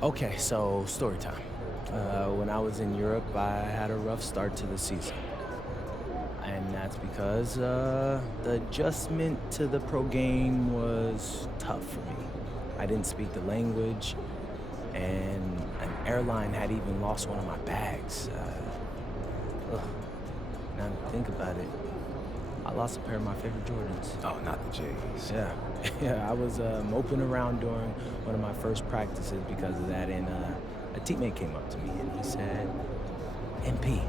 Okay, so story time. When I was in Europe, I had a rough start to the season. And that's because the adjustment to the pro game was tough for me. I didn't speak the language, and an airline had even lost one of my bags. Ugh, now to think about it, I lost a pair of my favorite Jordans. Oh, not the J's. Yeah, yeah, I was moping around during one of my first practices because of that, and a teammate came up to me and he said, "MP,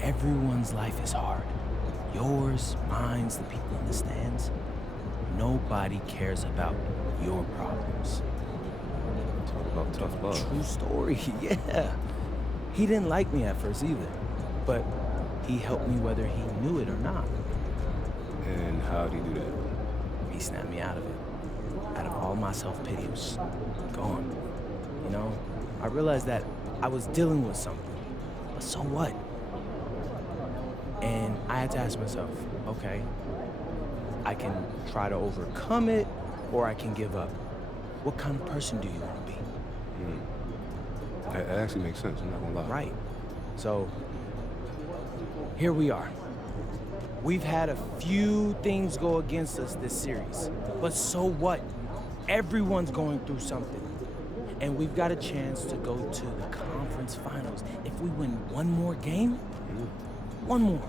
everyone's life is hard. Yours, mine's, the people in the stands. Nobody cares about your problems." Talk about tough love. True story, yeah. He didn't like me at first either, but he helped me whether he knew it or not. And how'd he do that? He snapped me out of it. Out of all my self-pity, it was gone. You know, I realized that I was dealing with something, but so what? And I had to ask myself, okay, I can try to overcome it, or I can give up. What kind of person do you want to be? That actually makes sense, I'm not gonna lie. Right. So, here we are. We've had a few things go against us this series, but so what? Everyone's going through something. And we've got a chance to go to the conference finals. If we win one more game, one more.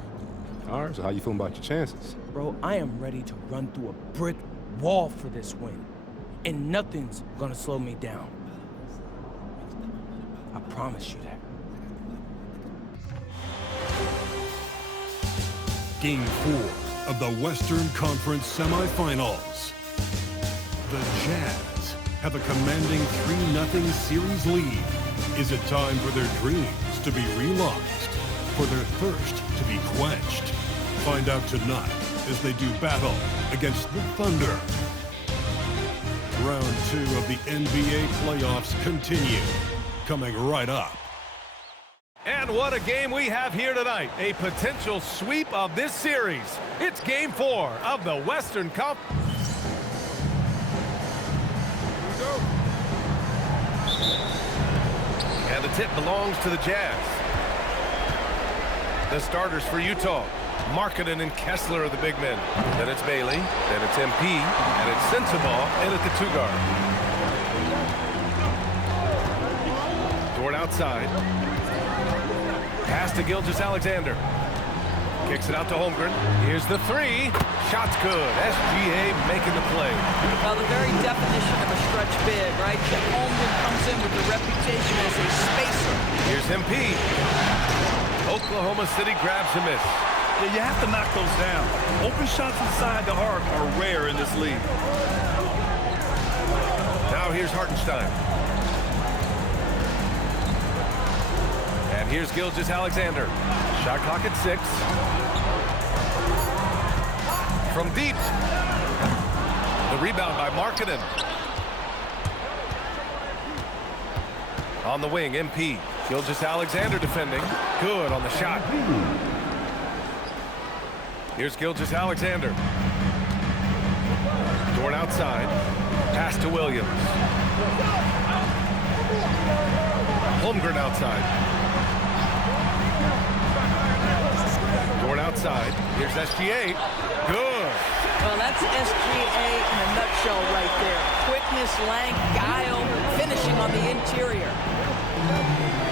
All right, so how you feeling about your chances? Bro, I am ready to run through a brick wall for this win. And nothing's gonna slow me down. I promise you that. Game 4 of the Western Conference semifinals. The Jazz have a commanding 3-0 series lead. Is it time for their dreams to be realized? For their thirst to be quenched? Find out tonight as they do battle against the Thunder. Round 2 of the NBA playoffs continue. Coming right up. And what a game we have here tonight. A potential sweep of this series. It's Game 4 of the Western Conference. And the tip belongs to the Jazz. The starters for Utah. Markkanen and Kessler are the big men. Then it's Bailey, then it's MP, and it's Sensabaugh in at the 2 guard. Dort outside. Pass to Gilgeous-Alexander. Kicks it out to Holmgren. Here's the 3. Shot's good. SGA making the play. Well, the very definition of a stretch big, right? Holmgren comes in with a reputation as a spacer. Here's MP. Oklahoma City grabs a miss. Yeah, you have to knock those down. Open shots inside the arc are rare in this league. Now here's Hartenstein. And here's Gilgeous-Alexander. Shot clock at 6. From deep. The rebound by Markkanen. On the wing, MP. Gilgeous-Alexander defending. Good on the shot. Here's Gilgeous-Alexander. Dort outside. Pass to Williams. Holmgren outside. Dort outside. Here's SGA. Good. Well, that's SGA in a nutshell right there. Quickness, length, guile, finishing on the interior.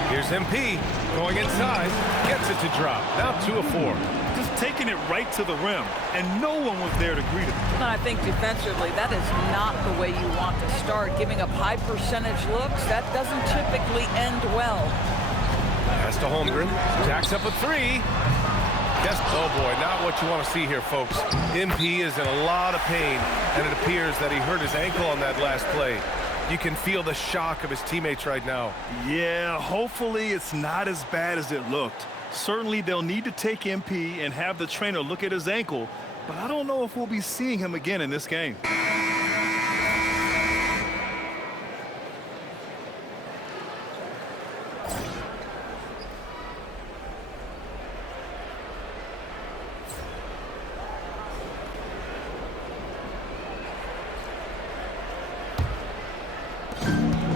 Here's MP going inside. Gets it to drop. Now 2 of 4. Just taking it right to the rim, and no one was there to greet him. And I think defensively, that is not the way you want to start. Giving up high percentage looks, that doesn't typically end well. Pass to Holmgren. Jacks up a 3. Yes, oh boy, not what you want to see here, folks. MP is in a lot of pain, and it appears that he hurt his ankle on that last play. You can feel the shock of his teammates right now. Yeah, hopefully it's not as bad as it looked. Certainly they'll need to take MP and have the trainer look at his ankle, but I don't know if we'll be seeing him again in this game.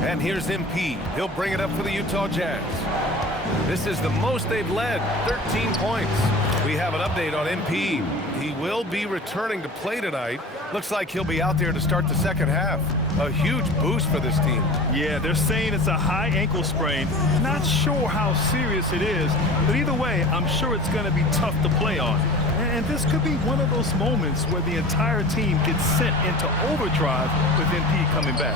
And here's MP. He'll bring it up for the Utah Jazz. This is the most they've led, 13 points. We have an update on MP. He will be returning to play tonight. Looks like he'll be out there to start the second half. A huge boost for this team. Yeah, they're saying it's a high ankle sprain. Not sure how serious it is, but either way, I'm sure it's going to be tough to play on. And this could be one of those moments where the entire team gets sent into overdrive with MP coming back.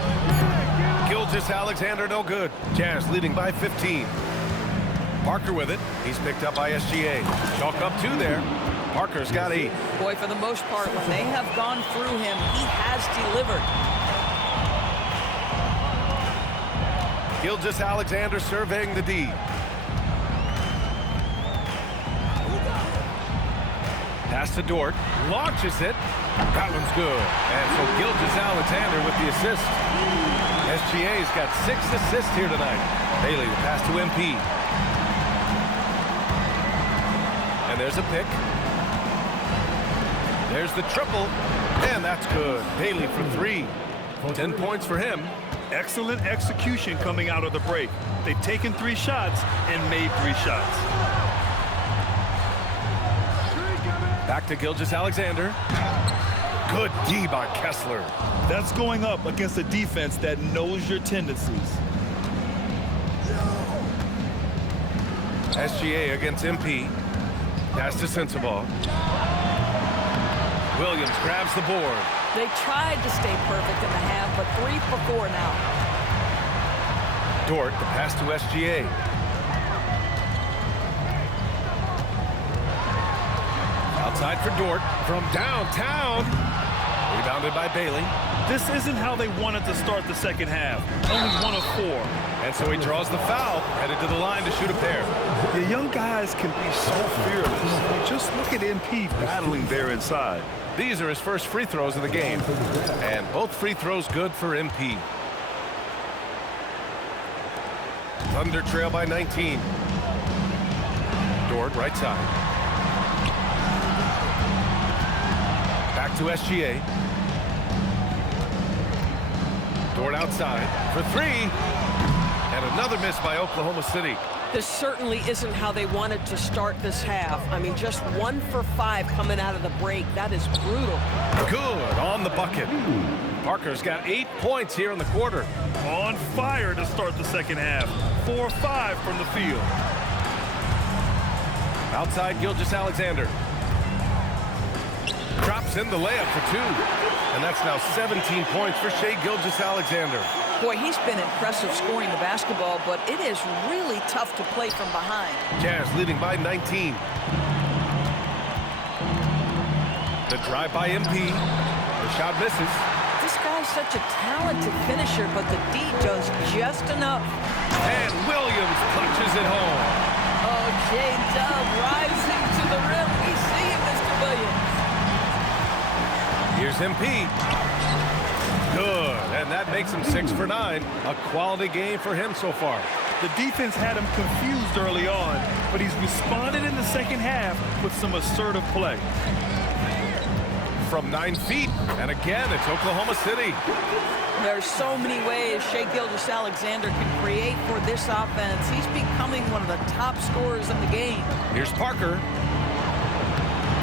Gilgeous-Alexander no good. Jazz leading by 15. Parker with it. He's picked up by SGA. Chalk up 2 there. Parker's got 8. Boy, for the most part, when they have gone through him, he has delivered. Gilgeous-Alexander surveying the D. Pass to Dort. Launches it. That one's good. And so Gilgeous-Alexander with the assist. SGA's got 6 assists here tonight. Bailey, the pass to MP. And there's a pick. There's the triple. And that's good. Bailey for 3. 10 points for him. Excellent execution coming out of the break. They've taken 3 shots and made 3 shots. Back to Gilgeous-Alexander. Good D by Kessler. That's going up against a defense that knows your tendencies. SGA against MP. Pass to Sensabaugh. Williams grabs the board. They tried to stay perfect in the half, but 3 for 4 now. Dort, the pass to SGA. Outside for Dort from downtown. Rebounded by Bailey. This isn't how they wanted to start the second half. Only 1 of 4. And so he draws the foul, headed to the line to shoot a pair. The young guys can be so fearless. Just look at MP battling there inside. These are his first free throws of the game. And both free throws good for MP. Thunder trail by 19. Dort, right side. Back to SGA. Dort outside for 3. And another miss by Oklahoma City. This certainly isn't how they wanted to start this half. I mean, just 1 for 5 coming out of the break. That is brutal. Good on the bucket. Parker's got 8 points here in the quarter. On fire to start the second half. 4-5 from the field. Outside Gilgeous-Alexander. Drops in the layup for 2. And that's now 17 points for Shai Gilgeous-Alexander. Boy, he's been impressive scoring the basketball, but it is really tough to play from behind. Jazz leading by 19. The drive by MP. The shot misses. This guy's such a talented finisher, but the D does just enough. And Williams punches it home. Oh, J-Dub rising to the rim. We see you, Mr. Williams. Here's MP. Good, and that makes him 6 for 9. A quality game for him so far. The defense had him confused early on, but he's responded in the second half with some assertive play. From 9 feet, and again, it's Oklahoma City. There's so many ways Shai Gilgeous-Alexander can create for this offense. He's becoming one of the top scorers in the game. Here's Parker.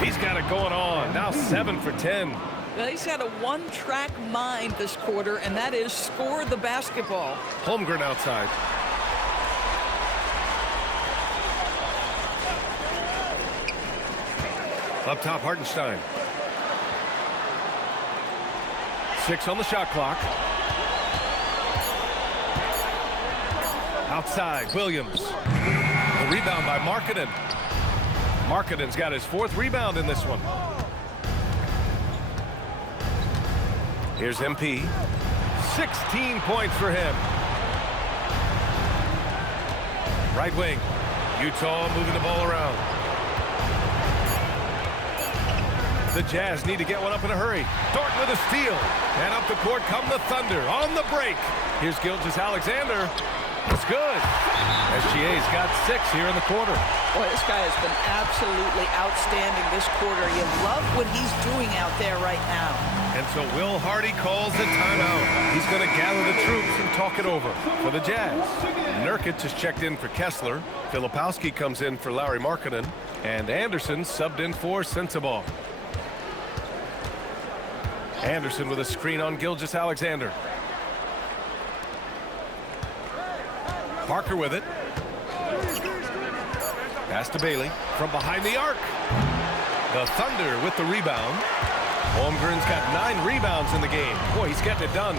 He's got it going on. Now 7 for 10. Well, he's had a one-track mind this quarter, and that is score the basketball. Holmgren outside. Up top, Hartenstein. 6 on the shot clock. Outside, Williams. The rebound by Markkanen. Markkanen's got his 4th rebound in this one. Here's MP. 16 points for him. Right wing. Utah moving the ball around. The Jazz need to get one up in a hurry. Dort with a steal. And up the court come the Thunder on the break. Here's Gilgeous-Alexander. It's good. SGA's got 6 here in the quarter. Boy, this guy has been absolutely outstanding this quarter. You love what he's doing out there right now. And so Will Hardy calls the timeout. He's going to gather the troops and talk it over for the Jazz. Nurkic has checked in for Kessler. Filipowski comes in for Larry Markkinen. And Anderson subbed in for Sensabaugh. Anderson with a screen on Gilgeous-Alexander. Parker with it. Pass to Bailey from behind the arc. The Thunder with the rebound. Holmgren's got 9 rebounds in the game. Boy, he's getting it done.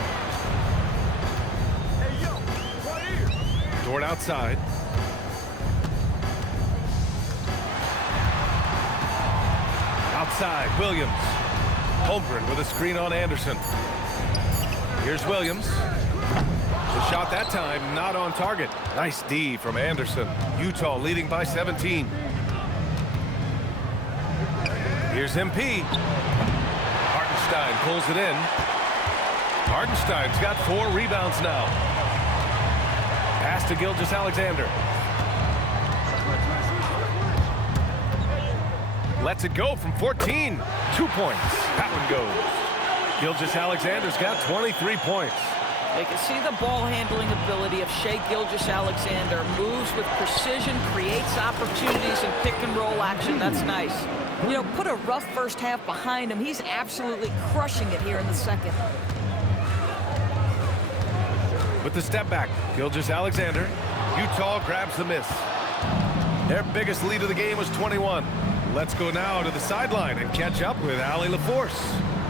Dort outside. Outside, Williams. Holmgren with a screen on Anderson. Here's Williams. The shot that time not on target. Nice D from Anderson. Utah leading by 17. Here's MP. Hartenstein pulls it in. Hartenstein's got 4 rebounds now. Pass to Gilgeous-Alexander. Lets it go from 14. 2 points. That one goes. Gilgeous-Alexander's got 23 points. You can see the ball handling ability of Shai Gilgeous-Alexander. Moves with precision, creates opportunities in pick and roll action. That's nice. You know, put a rough first half behind him. He's absolutely crushing it here in the second. With the step back, Gilgeous-Alexander. Utah grabs the miss. Their biggest lead of the game was 21. Let's go now to the sideline and catch up with Allie LaForce.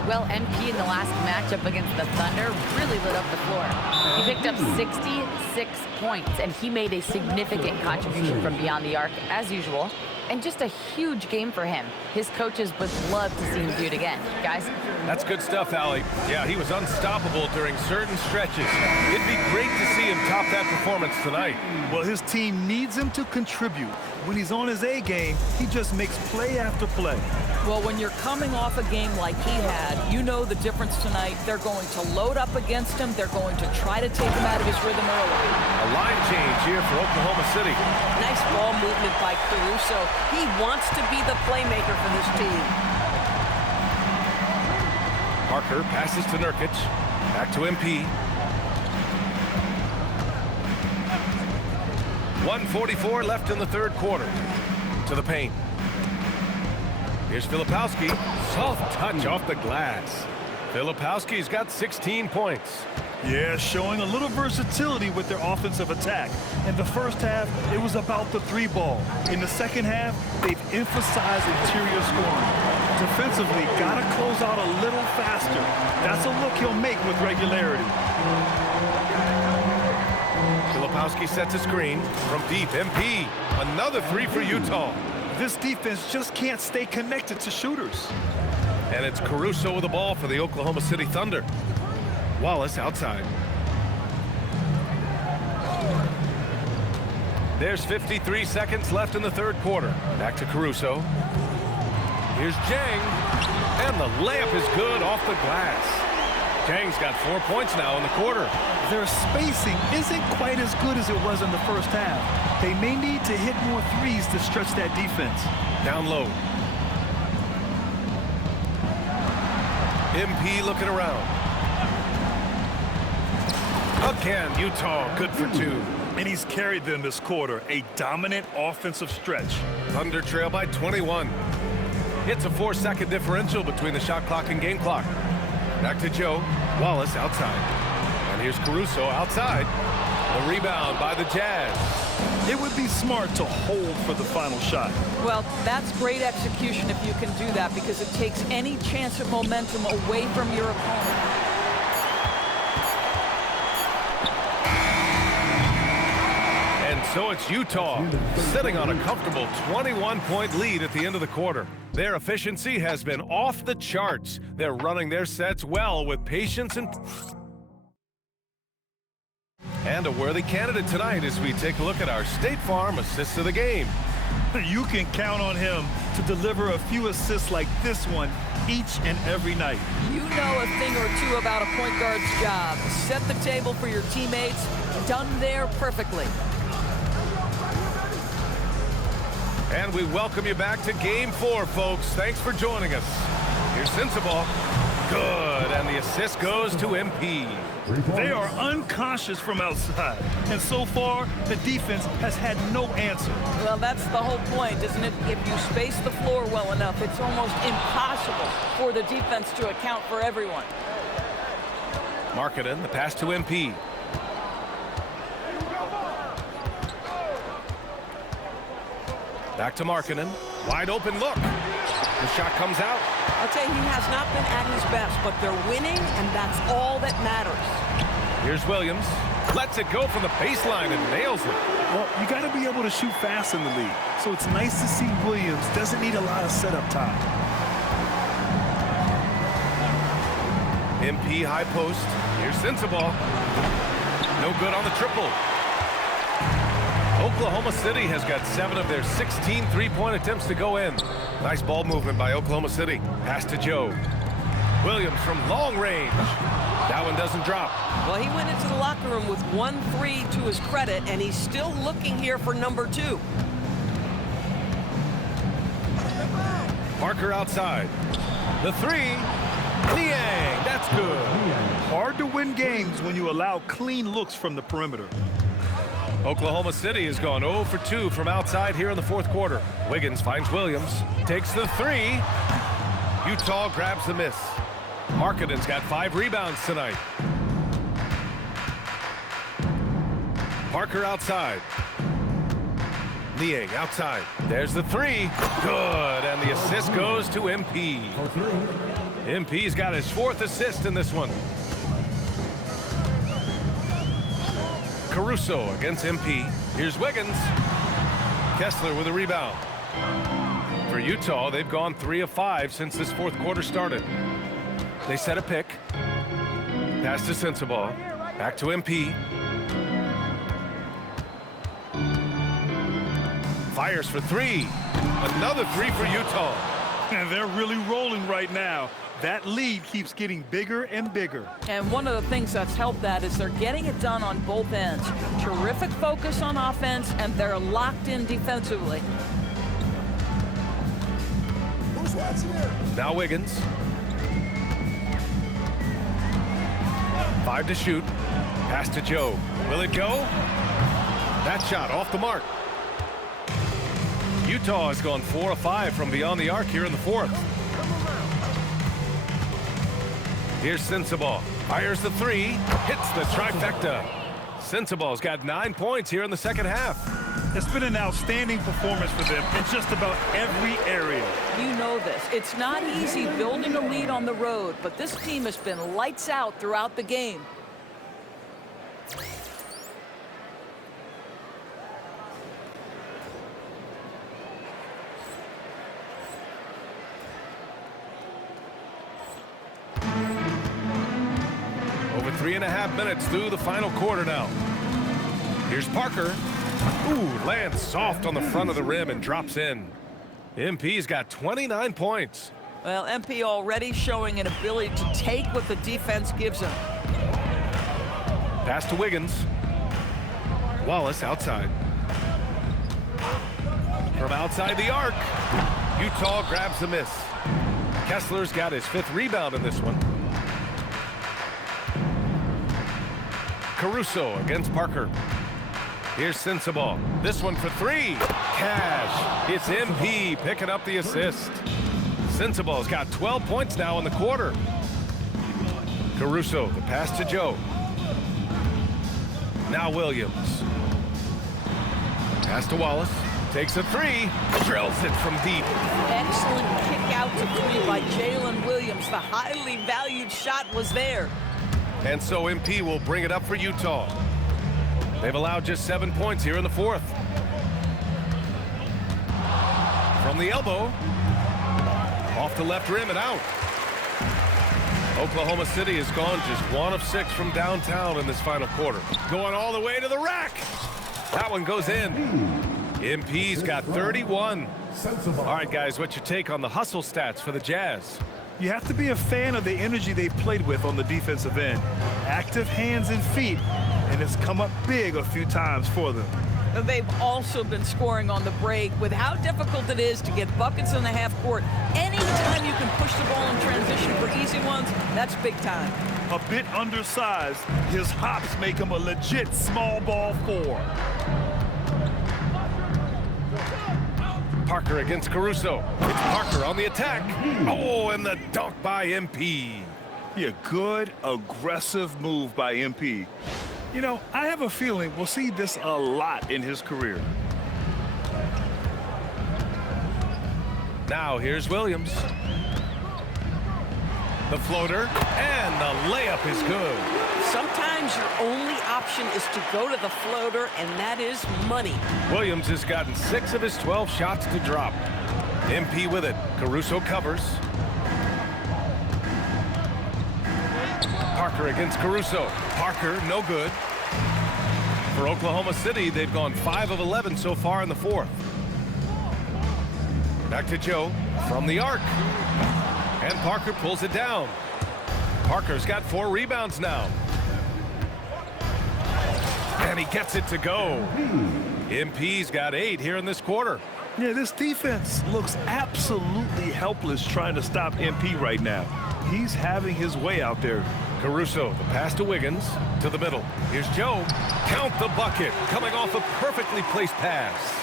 Well, MP in the last matchup against the Thunder really lit up the floor. He picked up 66 points, and he made a significant contribution from beyond the arc, as usual. And just a huge game for him. His coaches would love to see him do it again. Guys? That's good stuff, Allie. Yeah, he was unstoppable during certain stretches. It'd be great to see him top that performance tonight. Well, his team needs him to contribute. When he's on his A game, he just makes play after play. Well, when you're coming off a game like he had, you know the difference tonight. They're going to load up against him. They're going to try to take him out of his rhythm early. A line change here for Oklahoma City. Nice ball movement by Caruso. He wants to be the playmaker for this team. Parker passes to Nurkic. Back to MP. 1:44 left in the third quarter. To the paint. Here's Filipowski. Soft touch off the glass. Filipowski's got 16 points. Yeah, showing a little versatility with their offensive attack. In the first half, it was about the 3-ball. In the second half, they've emphasized interior scoring. Defensively, gotta close out a little faster. That's a look he'll make with regularity. Filipowski sets a screen from deep. MP. Another 3 for Utah. This defense just can't stay connected to shooters. And it's Caruso with the ball for the Oklahoma City Thunder. Wallace outside. There's 53 seconds left in the third quarter. Back to Caruso. Here's Jang. And the layup is good off the glass. Jang's got 4 points now in the quarter. Their spacing isn't quite as good as it was in the first half. They may need to hit more threes to stretch that defense. Down low. MP looking around. Again, Utah good for 2. And he's carried them this quarter, a dominant offensive stretch. Thunder trail by 21. It's a 4-second differential between the shot clock and game clock. Back to Joe. Wallace outside. And here's Caruso outside. The rebound by the Jazz. It would be smart to hold for the final shot. Well, that's great execution if you can do that, because it takes any chance of momentum away from your opponent. And so it's Utah sitting on a comfortable 21-point lead at the end of the quarter. Their efficiency has been off the charts. They're running their sets well with patience and a worthy candidate tonight as we take a look at our State Farm assists of the game. You can count on him to deliver a few assists like this one each and every night. You know a thing or two about a point guard's job. Set the table for your teammates. Done there perfectly. And we welcome you back to Game 4, folks. Thanks for joining us. Here's Sensible. Good, and the assist goes to MP. They are unconscious from outside, and so far, the defense has had no answer. Well, that's the whole point, isn't it? If you space the floor well enough, it's almost impossible for the defense to account for everyone. Markkanen, the pass to MP. Back to Markkanen. Wide open look. The shot comes out. I'll tell you, he has not been at his best, but they're winning, and that's all that matters. Here's Williams. Lets it go from the baseline and nails it. Well, you got to be able to shoot fast in the league, so it's nice to see Williams doesn't need a lot of setup time. MP high post. Here's Sensible. No good on the triple. Oklahoma City has got 7 of their 16 three-point attempts to go in. Nice ball movement by Oklahoma City. Pass to Joe. Williams from long range. That one doesn't drop. Well, he went into the locker room with 1 3 to his credit, and he's still looking here for number 2. Parker outside. The 3. Niang. That's good. Hard to win games when you allow clean looks from the perimeter. Oklahoma City has gone 0 for 2 from outside here in the fourth quarter. Wiggins finds Williams. Takes the 3. Utah grabs the miss. Markkanen's got 5 rebounds tonight. Parker outside. Niang outside. There's the 3. Good. And the assist goes to MP. MP's got his 4th assist in this one. Caruso against MP. Here's Wiggins. Kessler with a rebound. For Utah, they've gone 3 of 5 since this fourth quarter started. They set a pick. Pass to Sensible. Back to MP. Fires for 3. Another 3 for Utah. And they're really rolling right now. That lead keeps getting bigger and bigger. And one of the things that's helped that is they're getting it done on both ends. Terrific focus on offense, and they're locked in defensively. Now Wiggins. 5 to shoot. Pass to Joe. Will it go? That shot off the mark. Utah has gone 4 of 5 from beyond the arc here in the fourth. Here's Sensible. Fires the 3. Hits the trifecta. Sensible's got 9 points here in the second half. It's been an outstanding performance for them in just about every area. You know this. It's not easy building a lead on the road, but this team has been lights out throughout the game. Over 3.5 minutes through the final quarter now. Here's Parker. Ooh, lands soft on the front of the rim and drops in. MP's got 29 points. Well, MP already showing an ability to take what the defense gives him. Pass to Wiggins. Wallace outside. From outside the arc. Utah grabs the miss. Kessler's got his 5th rebound in this one. Caruso against Parker. Here's Sensible. This one for 3. Cash. It's MP picking up the assist. Sensible's got 12 points now in the quarter. Caruso, the pass to Joe. Now Williams. Pass to Wallace. Takes a 3. Drills it from deep. Excellent kick out to 3 by Jalen Williams. The highly valued shot was there. And so MP will bring it up for Utah. They've allowed just 7 points here in the fourth. From the elbow. Off the left rim and out. Oklahoma City has gone just 1 of 6 from downtown in this final quarter. Going all the way to the rack. That one goes in. MP's got 31. All right, guys, what's your take on the hustle stats for the Jazz? You have to be a fan of the energy they've played with on the defensive end. Active hands and feet, and it's come up big a few times for them. They've also been scoring on the break. With how difficult it is to get buckets in the half court, anytime you can push the ball in transition for easy ones, that's big time. A bit undersized, his hops make him a legit small ball 4. Parker against Caruso. It's Parker on the attack. Oh, and the dunk by MP. Yeah, good, aggressive move by MP. You know, I have a feeling we'll see this a lot in his career. Now here's Williams. The floater, and the layup is good. Sometimes your only option is to go to the floater, and that is money. Williams has gotten 6 of his 12 shots to drop. MP with it. Caruso covers. Parker against Caruso. Parker, no good. For Oklahoma City, they've gone 5 of 11 so far in the 4th. Back to Joe from the arc. And Parker pulls it down. Parker's got 4 rebounds now. And he gets it to go. MP's got 8 here in this quarter. Yeah, this defense looks absolutely helpless trying to stop MP right now. He's having his way out there. Caruso, the pass to Wiggins, to the middle. Here's Joe. Count the bucket, coming off a perfectly placed pass.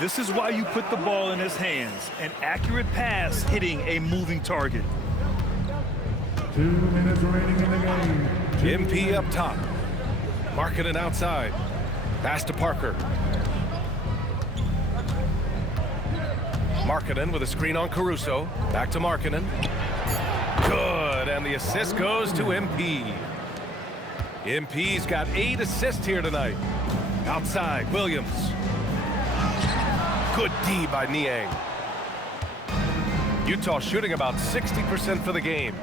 This is why you put the ball in his hands. An accurate pass hitting a moving target. 2 minutes remaining in the game. MP up top. Markkanen outside. Pass to Parker. Markkanen with a screen on Caruso. Back to Markkanen. Good, and the assist goes to MP. MP's got 8 assists here tonight. Outside, Williams. Good D by Niang. Utah shooting about 60% for the game.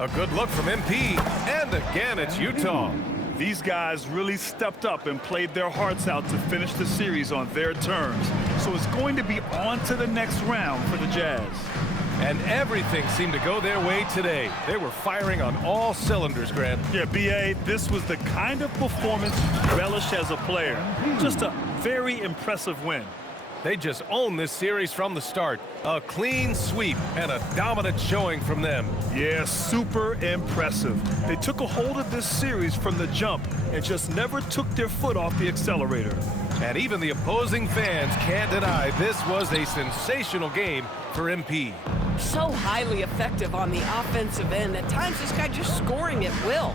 A good look from MP, and again it's Utah. These guys really stepped up and played their hearts out to finish the series on their terms. So it's going to be on to the next round for the Jazz. And everything seemed to go their way today. They were firing on all cylinders, Grant. Yeah, B.A., this was the kind of performance you relish as a player. Just a very impressive win. They just owned this series from the start. A clean sweep and a dominant showing from them. Yeah, super impressive. They took a hold of this series from the jump and just never took their foot off the accelerator. And even the opposing fans can't deny this was a sensational game for MP. So highly effective on the offensive end. At times, this guy just scoring at will.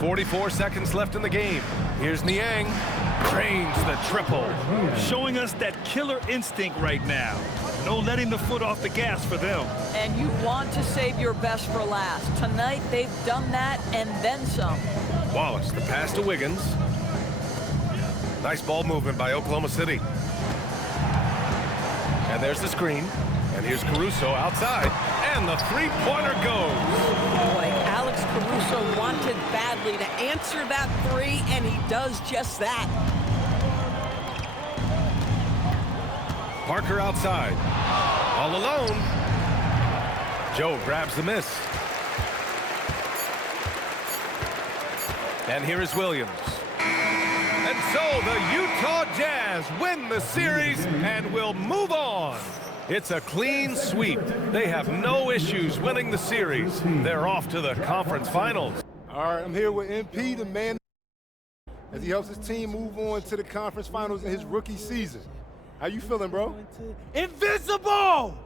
44 seconds left in the game. Here's Niang. Drains the triple. Showing us that killer instinct right now. No letting the foot off the gas for them. And you want to save your best for last. Tonight, they've done that and then some. Wallace, the pass to Wiggins. Nice ball movement by Oklahoma City. And there's the screen. And here's Caruso outside. And the three-pointer goes. Boy, Alex Caruso wanted badly to answer that 3, and he does just that. Parker outside. All alone. Joe grabs the miss. And here is Williams. And so the Utah Jazz win the series and will move on. It's a clean sweep. They have no issues winning the series. They're off to the conference finals. All right, I'm here with MP, the man, as he helps his team move on to the conference finals in his rookie season. How you feeling, bro? Invincible!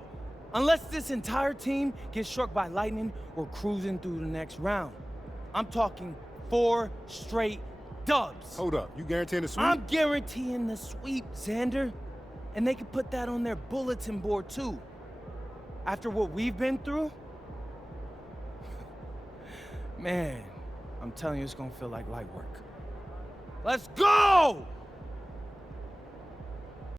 Unless this entire team gets struck by lightning, we're cruising through the next round. I'm talking 4 straight dubs. Hold up, you guaranteeing the sweep? I'm guaranteeing the sweep, Xander. And they can put that on their bulletin board, too. After what we've been through, man, I'm telling you, it's gonna feel like light work. Let's go!